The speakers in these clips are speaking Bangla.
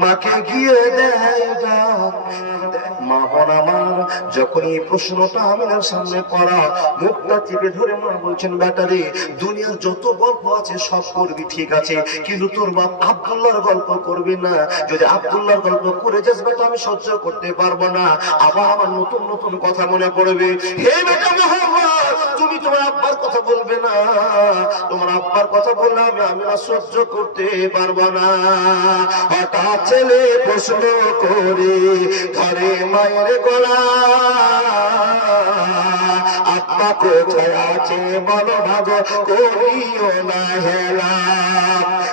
মাকে গিয়ে দেয় মা আমার যখন এই প্রশ্নটা আমিনার সামনে করা, মুখটা চেপে ধরে মা বলছেন ব্যাটারে দুনিয়ার যত গল্প আছে সব করবি, ঠিক আছে। কিন্তু তোর বাপ আব্দুল্লাহর গল্প করবি না। যদি আব্দুল্লাহর গল্প করে যাস, বেটা, আমি সহ্য করতে পারব না। আবার আমার নতুন নতুন কথা মনে পড়বে। হে বেটা মোহাম্মদ, তুমি তোমার আব্বার কথা বলবে না। তোমার আব্বার কথা বললে আমি আমি আর সহ্য করতে পারব না। হঠাৎ ছেলে প্রশ্ন করে ধরে মায়ের গলা আব্বা কোথায় আছে বলো ভাগো করিও না হেলা।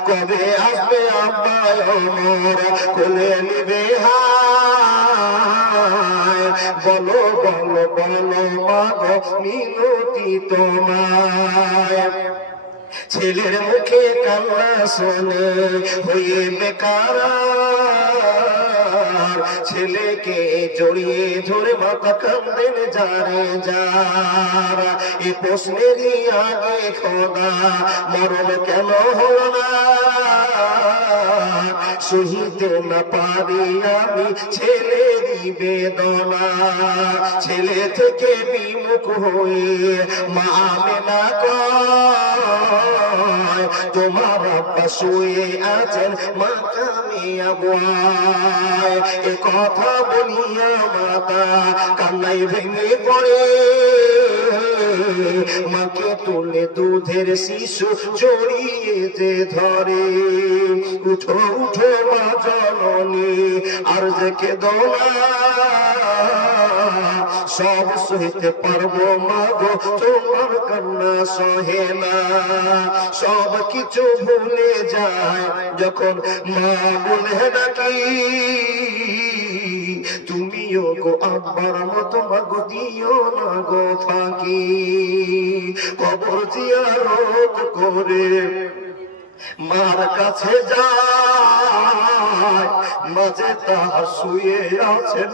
কবে আসবে আব্বা মোর কোলে নিবে বলো বলো বলো, মাগো, মিনতি তোমায়। ছেলের মুখে কান্না শোনে হয়ে বেকার। ছেলেকে জড়িয়ে ধরে মাথা কান্দেন যারে, যারা এই প্রশ্নেরই আগে খোদা, মরণ কেন হলো না? সহিতে না পারি আমি ছেলেরই বেদনা। ছেলে থেকে বিমুখ হয়ে মা মেনা কয় তোমার শুয়ে আছেন মা কামিয়া বয় এ কথা বলিয়া মাতা কান্নাই ভেঙে পড়ে। মাকে তুলে দুধের শিশু জড়িয়ে যে ধরে। উঠো উঠো মা জননী, আর যে কে সব সহিতে পারব মা গো, তোমার কান্না সহে না। সব কিছু ভুলে যায় যখন মা বলে ডাকি তুমিও গো আব্বার মতো মাগো দিও না গো ফাঁকি। কবর জিয়ারত করে মার কাছে যায় মাঝে তাহার শুয়ে আছেন।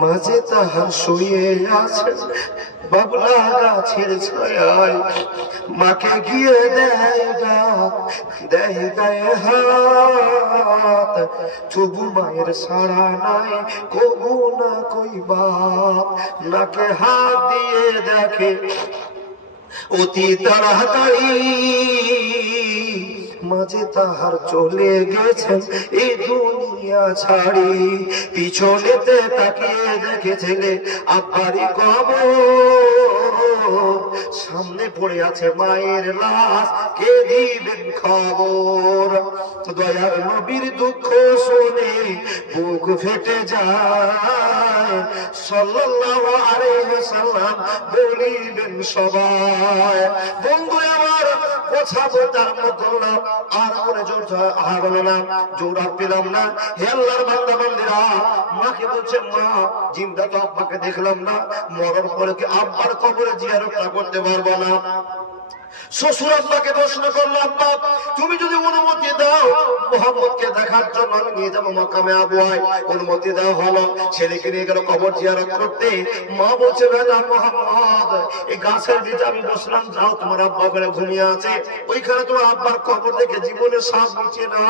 মাঝে তাহার শুয়ে আছে, বাবলা গাছের ছায় মাকে গিয়ে দেয় দেয় হাত। তবু মায়ের সারা নাই, কবু না কই বাপ। নাকে হাত দিয়ে দেখে, অতি তাড়াতাড়ি মাঝে তাহার চলে গেছেন এই দুনিয়া ছাড়ি। পিছনেতে তাকিয়ে দেখে ছেলে আব্বারি কবর। সামনে পড়ে আছে মায়ের লাশ, কে দিবেন খবর? দয়ার নবীর দুঃখ শুনে বুক ফেটে যায়। সাল্লাল্লাহু আলাইহি সাল্লাম বলিবেন সবাই, বন্ধু, আমার কথা তার মতো না আর মনে জোর আহা হলো না, জোর আর পেলাম না। হে আল্লাহর বান্দা বান্দিরা, মাকে বলছে, মা, জিন্দা তো আব্বাকে দেখলাম না, মরার পরে কি আব্বার কবরে জিয়ারতটা করতে পারব না? শ্বশুর আব্বাকে প্রশ্ন করল, আব্বা, তুমি যদি অনুমতি দাও, মোহাম্মদকে দেখার জন্য আমি নিয়ে যাব মকামে আবুয়াই অনুমতি দেওয়া হলো। ছেলেকে নিয়ে গেল কবর জিয়ারত করতে। মা বলছে, বেটা মোহাম্মদ, এই গাছের নিচে আমি বসলাম, যাও, তোমার আব্বা করে ঘুমিয়ে আছে। ওইখানে তোমার আব্বার কবর দেখে জীবনে শ্বাস নিচে না।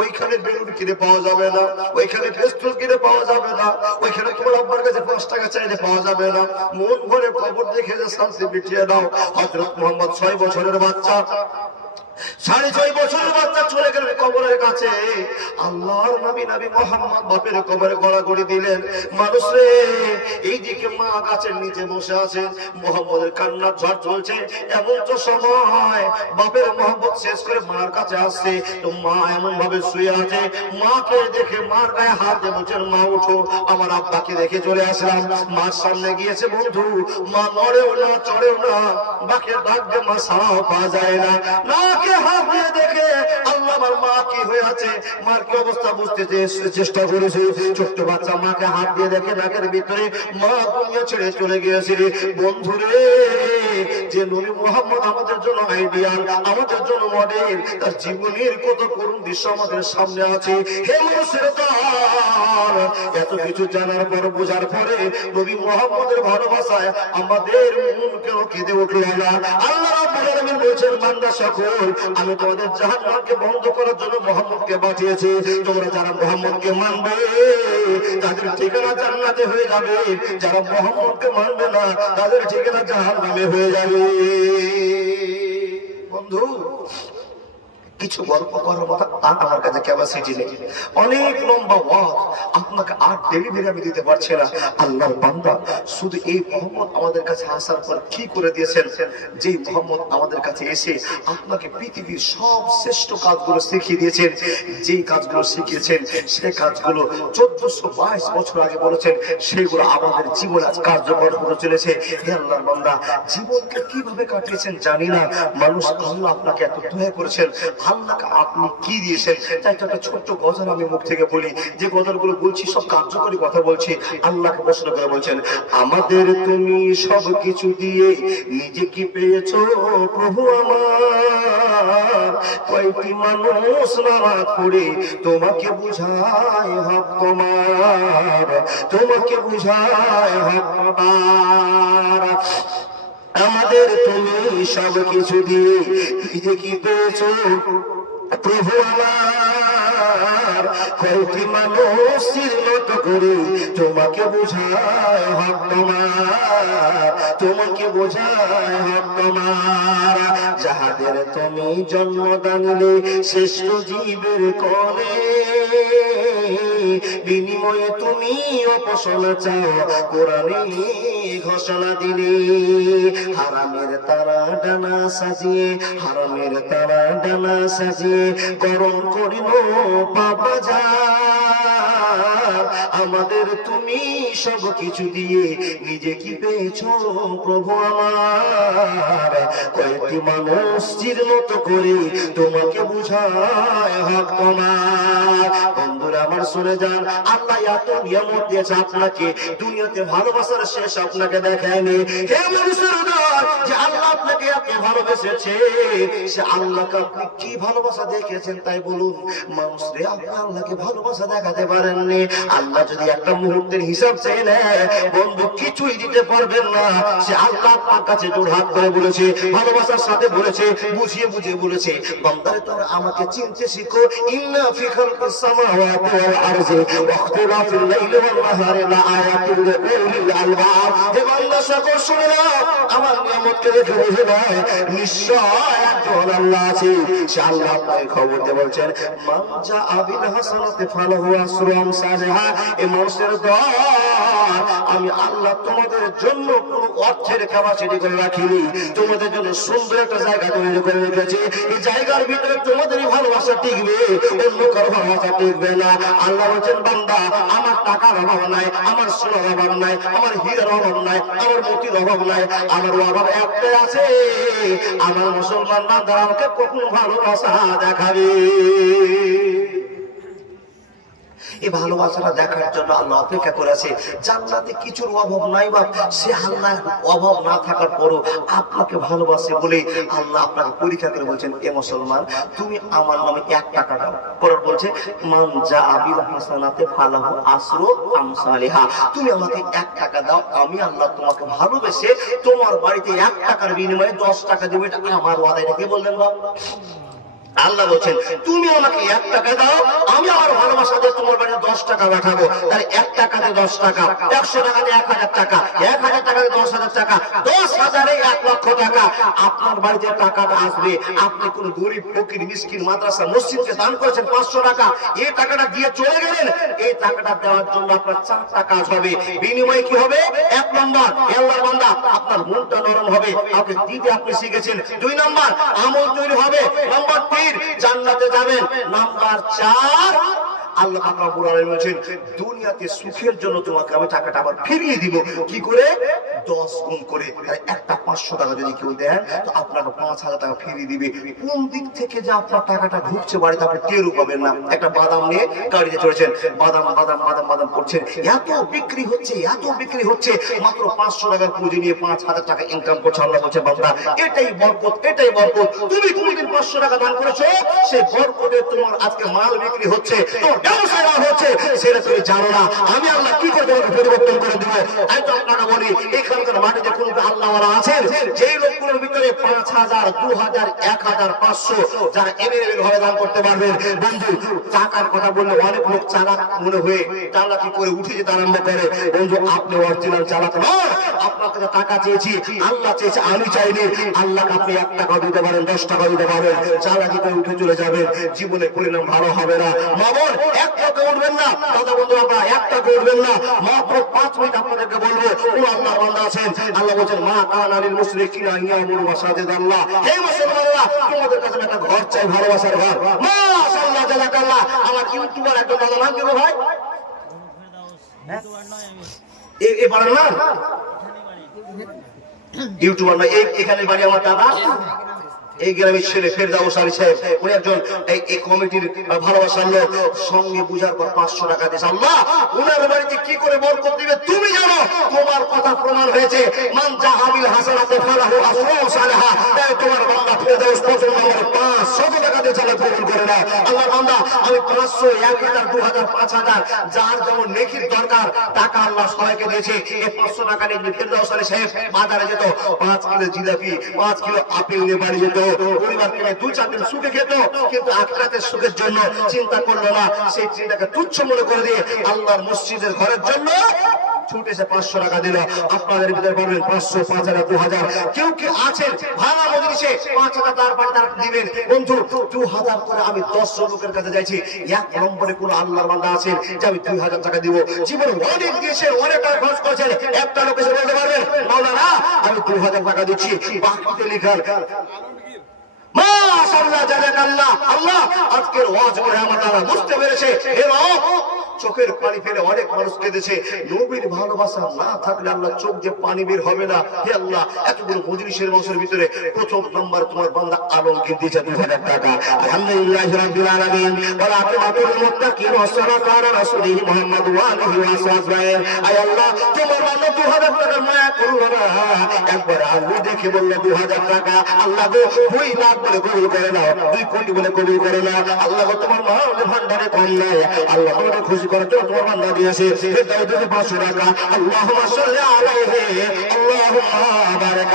ওইখানে বেলুন কিনে পাওয়া যাবে না। ওইখানে পেস্টল কিনে পাওয়া যাবে না। ওইখানে তোমার আব্বার কাছে পাঁচ টাকা চাইলে পাওয়া যাবে না। মন ভরে কবর দেখে যে শান্তি মিটিয়ে দাও। হজরত মোহাম্মদ ছয় বছরের বাচ্চা। সাড়ে ছয় বছরের বাচ্চা চলে গেলেন কবরের কাছে। আল্লাহর নবী নবী মোহাম্মদ বাপের কবরে গড়াগড়ি দিলেন। মানুষ রে, এইদিকে মা গাছের নিচে বসে আছে। মোহাম্মদের কান্নার ঝড় চলছে। এমন তো সময় বাপের মোহাম্মদ শেষ করে মার কাছে আসছে। তো মা এমন ভাবে শুয়ে আছে। মাকে দেখে মার গায়ে হাত দিয়ে বলছেন, মা, উঠো। আমার আব্বাকে দেখে চলে আসলাম। মার সামনে গিয়েছে, বন্ধু, মা নড়েও না, চড়েও না। বাকে ডাক মা সাড়াও পাওয়া যায় না। হাত দিয়ে দেখে আল্লাহ আমার কি হয়ে আছে? মার কি অবস্থা বুঝতে চেষ্টা করেছে। ছোট্ট বাচ্চা মাকে হাত দিয়ে দেখে নাকের ভিতরে মা ছেড়ে চলে গিয়েছে। বন্ধুরে যে নবী মোহাম্মদ আমাদের জন্য আইডিয়াল আমাদের জন্য মডেল তার জীবনের কত করুণ দৃশ্য আমাদের সামনে আছে। হে দল এত কিছু জানার পর বোঝার পরে নবী মোহাম্মদের ভালোবাসায় আমাদের মন কেন কেঁদে উঠল না। আল্লাহ রাব্বুল আলামিন বলছেন, বান্দা সকল, আমি তোমাদের জাহান্নামকে বন্ধ করার জন্য মোহাম্মদকে পাঠিয়েছি। তোমরা যারা মোহাম্মদকে মানবে, তাদের ঠিকানা জান্নাতে হয়ে যাবে। যারা মোহাম্মদকে মানবে না, তাদের ঠিকানা জাহান্নামে হয়ে যাবে। বন্ধু কিছু গল্প করার মতো আর আমার কাছে ক্যাপাসিটি নেই। অনেক লম্বা ওয়াজ আপনাকে আর ডেলিভারি আমি দিতে পারছি না। আল্লাহর বান্দা, শুধু এই মোহাম্মদ আমাদের কাছে আসার পর কি করে দিয়েছেন? যেই মোহাম্মদ আমাদের কাছে এসে আপনাকে পৃথিবীর সব শ্রেষ্ঠ কাজগুলো শিখিয়ে দিয়েছেন। যেই কাজগুলো শিখিয়েছেন সেই কাজগুলো চোদ্দশো বাইশ বছর আগে বলেছেন, সেগুলো আমাদের জীবনে আজ কার্যকর করে চলেছে। হে আল্লাহর বান্দা, জীবনকে কীভাবে কাটিয়েছেন জানি না। মানুষ আল্লাহ আপনাকে এত দয়া করেছেন। আল্লাহকে আপনি কি দিয়েছেন? তাই তো একটা ছোট্ট গজল আমি মুখ থেকে বলি। যে গজলগুলো বলছি, সব কার্যকরী কথা বলছি। আল্লাহকে প্রশ্ন করে বলছেন, আমাদের তুমি সব কিছু দিয়ে নিজে কি পেয়েছ প্রভু আমার? কয়টি মানুষ নামাজ পড়ে তোমাকে বুঝায় হক তোমার, তোমাকে বুঝায় হক তোমার। আমাদের তুমি সব কিছু দিয়ে নিজে কি পেয়েছ প্রভু আমার, কয়টি মানুষের মতো করে তোমাকে বোঝায় হক তোমার, তোমাকে বোঝায় হক তোমার। যাহাদের তুমি জন্মদান দিলে শ্রেষ্ঠ জীবের করে বিনিময়ে তুমি অপসনা চাও কোরআনে। ঘোষণা দিলে। হারামের তারা ডানা সাজিয়ে, হারামের তারা ডানা সাজিয়ে গরম করিল বাবা যা আমাদের তুমি সব কিছু দিয়ে নিজে কি পেয়েছ প্রভু আমার? কয়েকটি মানুষ চির মতো করে তোমাকে বুঝায় হক তোমার। বন্ধুরা আমার শুনে যান। আল্লাহ এত নিয়ামত দিয়েছে আপনাকে, দুনিয়াতে ভালোবাসার শেষ আপনাকে দেখায়নি। হে যে আল্লাহ আপনাকে এত ভালোবেসেছে, সে কি ভালোবাসা তাই বলুন। মানুষ রে আপনি আল্লাহকে ভালোবাসা দেখাতে পারেননি। আল্লাহ যদি একটা মুহূর্তের হিসাব বন্ধু, কিছুই দিতে পারবেন না। সে আল্লাহ আপনার কাছে জোর হাত করে বলেছে, ভালোবাসার সাথে বলেছে, বুঝিয়ে বুঝিয়ে বলেছে, বান্দারে আমাকে চিনতে শিখো। ইন্না ফি খালকিস সামাওয়াতি। ওয়াল আরজি واختلاف الليل والنهار দেখে বুঝে নাও নিশ্চয় একজন আল্লাহ আল্লাহ আপনাকে খবর দিয়ে বলছেন, মান জা আবিল হাসানাতে ফালাহু আসরু আমসালিহা এই মানুষের দল আমি আল্লাহ তোমাদের জন্য কোনো অর্থের ক্যাপাসিটি করে রাখিনি। তোমাদের জন্য সুন্দর একটা জায়গা তৈরি করে রেখেছি। এই জায়গার ভিতরে তোমাদেরই ভালোবাসা টিকবে, অন্য কারও ভালোবাসা টিকবে না। আল্লাহ বলছেন, বান্দা, আমার টাকার অভাব নাই, আমার সোনার অভাব নাই, আমার হীরার অভাব নাই, আমার মতির অভাব নাই, আমার অভাব একটাই আছে। আমার মুসলমান বান্দা আমাকে কখনো ভালোবাসা দেখাবে। এই ভালোবাসাটা দেখার জন্য আল্লাহ অপেক্ষা করেছে। জান্নাতে কিছুর অভাব নাই বা সে আল্লাহ অভাব না থাকার পরও আপনাকে ভালোবাসে বলে আল্লাহ আপনাকে পরীক্ষা করে বলছেন, এ মুসলমান, তুমি আমার নামে এক টাকা দাও। পরের বলছে, মান যা আবিল হাসানাতে ফালাহু আসরু আমসালিহা। তুমি আমাকে এক টাকা দাও, আমি আল্লাহ তোমাকে ভালোবেসে তোমার বাড়িতে এক টাকার বিনিময়ে দশ টাকা দেবো। এটা আমার ওয়াদায় রেখে বললেন বাবা আল্লাহ বলছেন, তুমি আমাকে এক টাকা দাও ভালোবাসা তোমার বাড়িতে দশ টাকা পাঠাবো। তাহলে এক টাকাতে দশ টাকা, একশো টাকাতে এক হাজার টাকা, এক হাজার টাকাতে দশ হাজার টাকা, দশ হাজারে এক লক্ষ টাকা। আপনার বাড়িতে টাকাটা আসবে। আপনি কোন গরিব, ফকির, মিসকিন, মাদ্রাসা, মসজিদকে দান করেছেন পাঁচশো টাকা। এই টাকাটা দিয়ে চলে গেলেন। এই টাকাটা দেওয়ার জন্য আপনার চারটা কাজ হবে। বিনিময়ে কি হবে? এক নম্বর আল্লাহ বান্দা, আপনার মনটা নরম হবে। আপনি দিতে আপনি শিখেছেন। দুই নম্বর, আমল তৈরি হবে। নম্বর তিন, জান্নাতে যাবেন। নাম্বার চার আল্লাহ আল্লাহ আলামিন দুনিয়াতে সুখের জন্য তোমাকে আমি টাকাটা আবার ফিরিয়ে দিব। কি করে? দশ গুণ করে। একটা পাঁচশো টাকা যদি কেউ দেন, তো আপনাকে পাঁচ হাজার টাকা ফিরিয়ে দিবে। কোন দিক থেকে যে আপনার টাকাটা ঢুকছে বাড়িতে, আপনি টেরও পাবেন না। একটা বাদাম নিয়ে গাড়িতে চড়েছেন। বাদাম বাদাম বাদাম বাদাম করছেন। এত বিক্রি হচ্ছে, এত বিক্রি হচ্ছে। মাত্র পাঁচশো টাকার পুঁজি নিয়ে পাঁচ হাজার টাকা ইনকাম করছে আল্লাহ বলছে, বান্দা, এটাই বরকত এটাই বরকত। তুমি কোনদিন পাঁচশো টাকা দান করেছ? সেই বরকতে তোমার আজকে মাল বিক্রি হচ্ছে। তোমার হচ্ছে সেটা তুমি জানো না, আমি আল্লাহ কি করে পরিবর্তন করে হাজার এক হাজার, পাঁচশো দান করতে অনেক লোক মনে হয়ে করে উঠে যেতে আপনি টাকা চেয়েছি, আল্লাহ চেয়েছে, আমি আপনি এক টাকা দিতে পারেন, দশ টাকা দিতে পারেন করে উঠে চলে জীবনে পরিণাম ভালো হবে না। মামন এক উঠবেন না। দাদা বন্ধু আপনারা এক উঠবেন না। মাত্র পাঁচ মিনিট আপনাদেরকে বলব, কোন আল্লাহ বান্দা আছেন? আল্লাহ বলছেন, মা কান আলিল মুশরিকিনা ইয়ামুরু মাসাজিদ আল্লাহ হে মুসলমানরা, তোমাদের কাছে একটা ঘর চাই, ভালোবাসার ঘর। মাশাআল্লাহ, জাযাকাল্লাহ। আমার ইউটিউবার একটা দাদা, নাম কি ভাই? এই পারেন না ইউটিউবার না এখানে বাড়ি আমার দাদা। এই গ্রামের ছেলে ফেরদাউস আলী সাহেব, উনি একজন এই কমিটির ভালোবাসার লোক, সঙ্গে বুঝার পর পাঁচশো টাকা দিয়েছে। আল্লাহ, উনার বাড়িতে কি করে বরকত দিবে তুমি জানো? তোমার কথা প্রমাণ হয়েছে। মান জাহাবিল ফালাহু সালাহা তাই তোমার বান্দা নম্বরে 500 টাকা দিয়ে কবুল করে না। আল্লাহ বান্দা, আমি 500 1000 2000 5000 যার যেমন নেকির দরকার, টাকা আল্লাহ সবাইকে দিয়েছে। এই 500 টাকা নিয়ে ফেরদাউস আলী সাহেব বাজারে যেত 5 কিলো জিলাপি 5 কিলো আপেল নিয়ে বাড়ি যেত। দুই বন্ধু আমি দশশো লোকের কাছে যাইছি। এক নম্বরে কোন আল্লাহর বান্দা আছেন যে আমি দুই হাজার টাকা দিব? জীবনে অনেক দিয়েছেন অনেক টাকা খরচ করেছেন। একটা লোক এসে বলতে পারবেন আমি দু হাজার টাকা দিচ্ছি। বাকিতে লিখার মাশাআল্লাহ আল্লাহ আজকের ওয়াজ করে আমার দ্বারা বুঝতে পেরেছে। হে চোখের পানি ফেলে অনেক মানুষ কেঁদেছে। নবীর ভালোবাসা না থাকলে আল্লাহ চোখ যে পানি বের হবে না। হে আল্লাহ, এতগুলো মজলিসের বংশের ভিতরে প্রথম নাম্বার তোমার বান্দা আলমকে দিয়েছে দুই হাজার টাকা। আলহামদুলিল্লাহ রাব্বিল আলামিন। ওয়া মুত্তাকিন ওয়া ওয়া আলিহি ওয়া আয় আল্লাহ, তোমার বান্দা দু হাজার টাকা মায়া একবার আলু দেখে বলল, দু হাজার টাকা। আল্লাহ গো বলে কবুল করে দুই কোটি বলে কবুল করে আল্লাহ গো, তোমার ভান্ডারে কম নাই। আল্লাহ খুশি করে তো তোমার বান্দা দিয়েছে। আলাইহি বারাক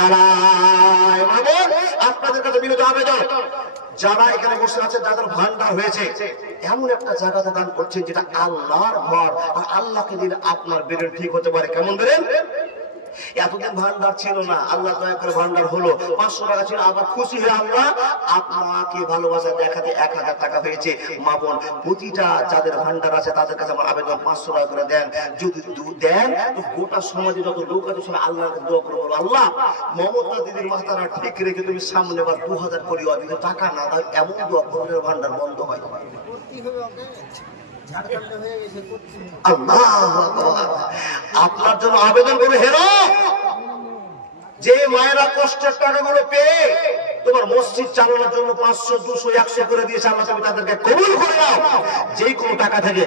আপনাদের কাছে বিনীত আবেদন, যারা এখানে বসে আছে, যাদের ভান্ডার হয়েছে, এমন একটা জায়গাতে দান করছেন যেটা আল্লাহর ঘর। আর আল্লাহকে দিন আপনার বেরেন ঠিক হতে পারে। কেমন বেরেন এতদিন ভান্ডার ছিল না, আল্লাহ দয়া করে ভান্ডার হলো। পাঁচশো টাকা ছিল, আবার খুশি হয়ে আল্লাহ আপনাকে ভালোবাসা দেখাতে এক হাজার টাকা হয়েছে। মা বোন, প্রতিটা যাদের ভান্ডার আছে, তাদের কাছে আমার আবেদন পাঁচশো টাকা করে দেন। যদি দেন, তো গোটা সমাজে যত লোক আছে, সবাই আল্লাহকে দোয়া করে বলো, আল্লাহ, মমতা দিদির মাথাটা ঠিক রেখে তুমি সামনে বার দু হাজার করি যদি টাকা না এমন দোয়া করবে ভান্ডার বন্ধ হয়। আল্লাহ আপনার জন্য আবেদন করবে হেরো! যে মায়েরা কষ্টের টাকাগুলো পেয়ে তোমার মসজিদ চালানোর জন্য পাঁচশো, দুশো, একশো করে দিয়েছে আল্লাহ তুমি তাদেরকে কবুল করে নাও। যে কোনো টাকা থেকে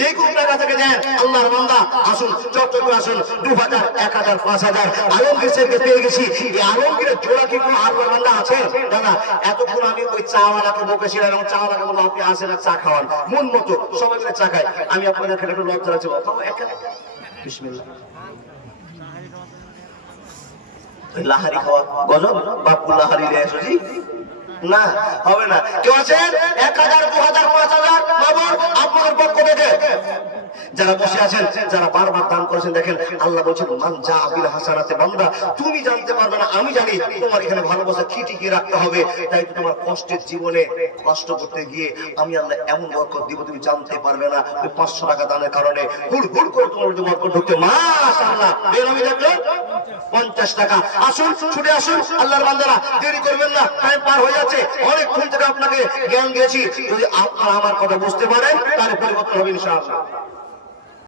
যে কোনো টাকা থেকে দেন আল্লাহর বান্দা, আসুন, চট্টগ্রাম আসুন, দু হাজার, এক হাজার, পাঁচ হাজার, আলমগীর পেয়ে গেছি। এই আলমগীরের জোড়া কি কোনো আল্লাহর বান্দা আছে? দাদা, এতক্ষণ আমি ওই চাওয়ালাকে বকেছিলাম এবং চাওয়ালাকে বললাম, আপনি আসেন চা খাওয়ান। মন মতো সবাই মিলে চা খাই আমি আপনাদের একটু লজ্জা খাও বিসমিল্লাহ। লাহারি খাওয়া গজব? লাহারি রে এসো না, হবে না। কেউ আছেন? এক হাজার, দু হাজার, পাঁচ হাজার? বাবুর আপনাদের পক্ষ থেকে। যারা বসে আছেন, যারা বারবার দান করেছেন, দেখেন আল্লাহ বলছেন, মান যা আবিল হাসানাতে বান্দা। তুমি জানতে পারবে না, আমি জানি তোমার এখানে ভালোবাসা কি টিকিয়ে রাখতে হবে। তাই তোমার কষ্টের জীবনে কষ্ট করতে গিয়ে আমি আল্লাহ এমন বরকত দিব, তুমি জানতে পারবে না ওই পাঁচশো টাকা দানের কারণে। হুড় হুড় করে তোমার বরকত ঢুকতে মাস আল্লাহ বেরোমি দেখল পঞ্চাশ টাকা। আসুন, ছুটে আসুন, আল্লাহর বান্দারা, দেরি করবেন না টাইম পার হয়ে যাচ্ছে। অনেকক্ষণ থেকে আপনাকে জ্ঞান দিয়েছি। যদি আপনারা আমার কথা বুঝতে পারেন, তাহলে পরিবর্তন হবে ইনশাআল্লাহ।